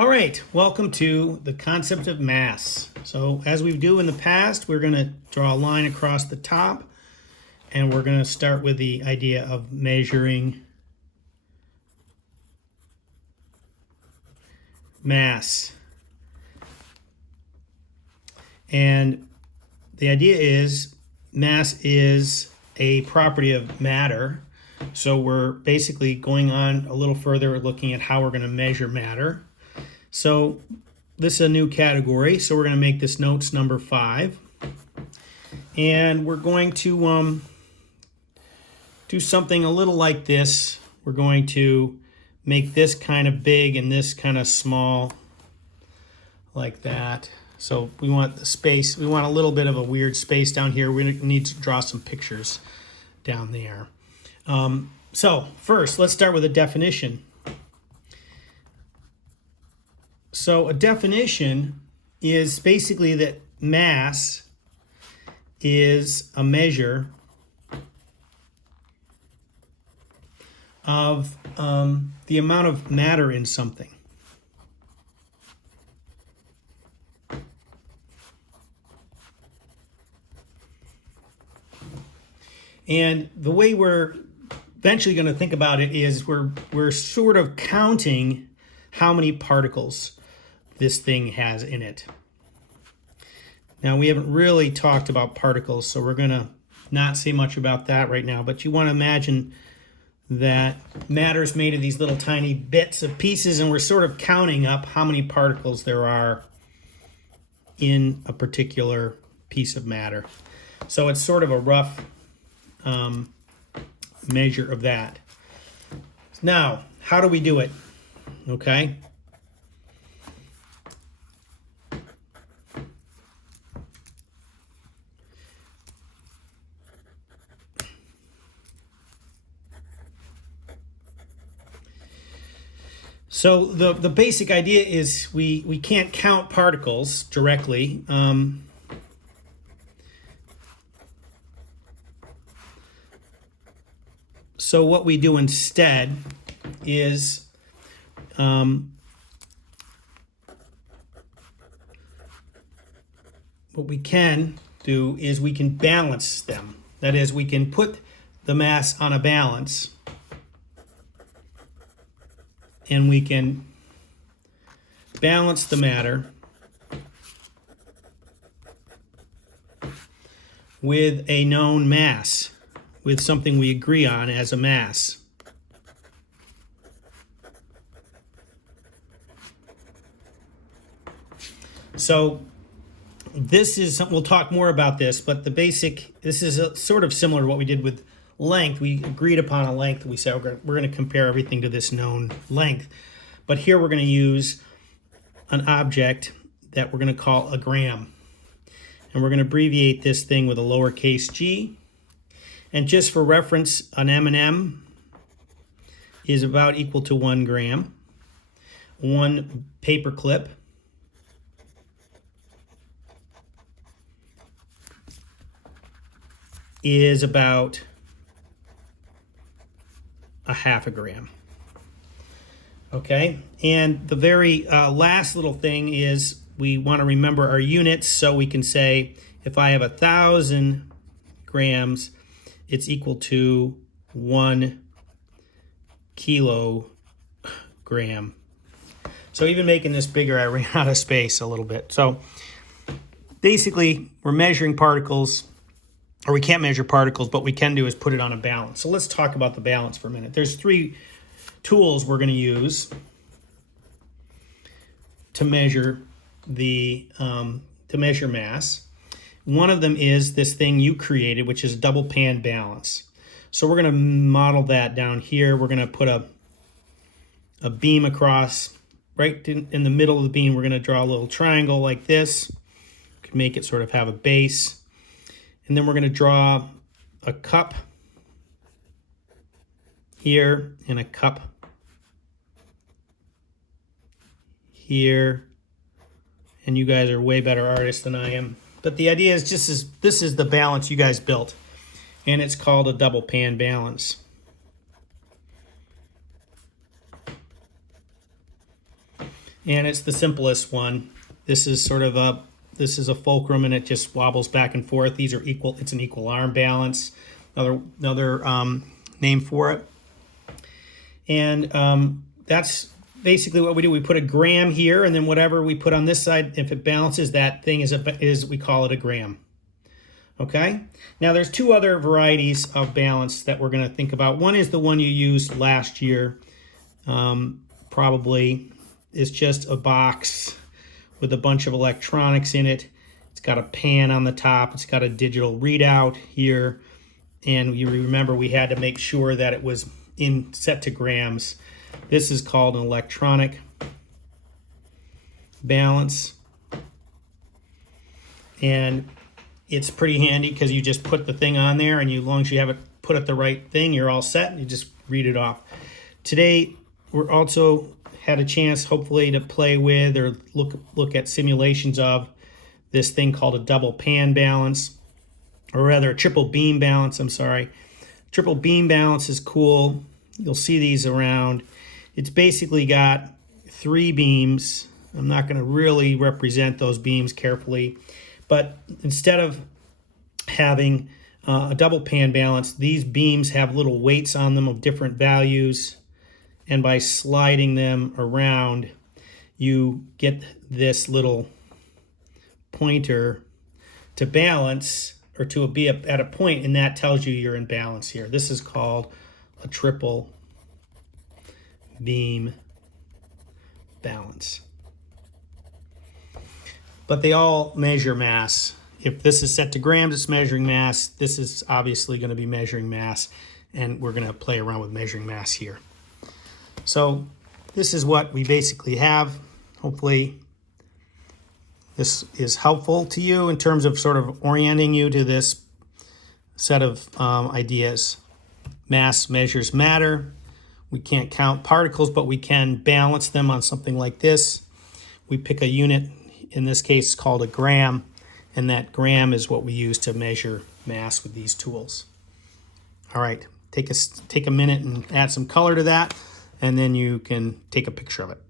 All right, welcome to the concept of mass. So as we do in the past, we're going to draw a line across the top, and we're going to start with the idea of measuring mass. And the idea is mass is a property of matter. So we're basically going on a little further, looking at how we're going to measure matter. So this is a new category, so we're going to make this notes number 5. And we're going to do something a little like this. We're going to make this kind of big and this kind of small, like that. So we want the space, we want a little bit of a weird space down here. We need to draw some pictures down there. So first, let's start with a definition. So a definition is basically that mass is a measure of the amount of matter in something. And the way we're eventually going to think about it is we're sort of counting how many particles this thing has in it. Now, we haven't really talked about particles, so we're going to not say much about that right now, but you want to imagine that matter is made of these little tiny bits of pieces, and we're sort of counting up how many particles there are in a particular piece of matter. So it's sort of a rough measure of that. Now, how do we do it? Okay. So the basic idea is we can't count particles directly. So what we do instead is what we can do is we can balance them. That is, we can put the mass on a balance, and we can balance the matter with a known mass, with something we agree on as a mass. So this is, we'll talk more about this, but the basic, this is sort of similar to what we did with length. We agreed upon a length. We said we're going to compare everything to this known length. But here we're going to use an object that we're going to call a gram. And we're going to abbreviate this thing with a lowercase g. And just for reference, an M&M is about equal to 1 gram. One paper clip is about a half a gram. Okay, and the very last little thing is we want to remember our units, so we can say if I have 1,000 grams, it's equal to 1 kilogram. So even making this bigger, I ran out of space a little bit. So basically, we're measuring particles, or we can't measure particles, but what we can do is put it on a balance. So let's talk about the balance for a minute. There's 3 tools we're going to use to measure mass. One of them is this thing you created, which is double pan balance. So we're going to model that down here. We're going to put a beam across right in the middle of the beam. We're going to draw a little triangle like this. We can make it sort of have a base. And then we're going to draw a cup here and a cup here. And you guys are way better artists than I am. But the idea is just this is the balance you guys built. And it's called a double pan balance. and it's the simplest one. This is a fulcrum, and it just wobbles back and forth. These are equal. It's an equal arm balance. Another name for it. And that's basically what we do. We put a gram here, and then whatever we put on this side, if it balances, that thing is we call it a gram. Okay. Now there's two other varieties of balance that we're going to think about. One is the one you used last year. Probably is just a box with a bunch of electronics in it. It's got a pan on the top. It's got a digital readout here. And you remember we had to make sure that it was set to grams. This is called an electronic balance. And it's pretty handy because you just put the thing on there, and as long as you have it put at the right thing, you're all set. You just read it off. Today, we're also had a chance, hopefully, to play with or look at simulations of this thing called a double pan balance, or rather a triple beam balance. I'm sorry. Triple beam balance is cool. You'll see these around. It's basically got 3 beams. I'm not going to really represent those beams carefully, but instead of having a double pan balance, these beams have little weights on them of different values, and by sliding them around, you get this little pointer to balance, or to be at a point, and that tells you you're in balance here. This is called a triple beam balance. But they all measure mass. If this is set to grams, it's measuring mass. This is obviously going to be measuring mass, and we're going to play around with measuring mass here. So this is what we basically have. Hopefully this is helpful to you in terms of sort of orienting you to this set of ideas. Mass measures matter. We can't count particles, but we can balance them on something like this. We pick a unit, in this case called a gram, and that gram is what we use to measure mass with these tools. All right, take a minute and add some color to that, and then you can take a picture of it.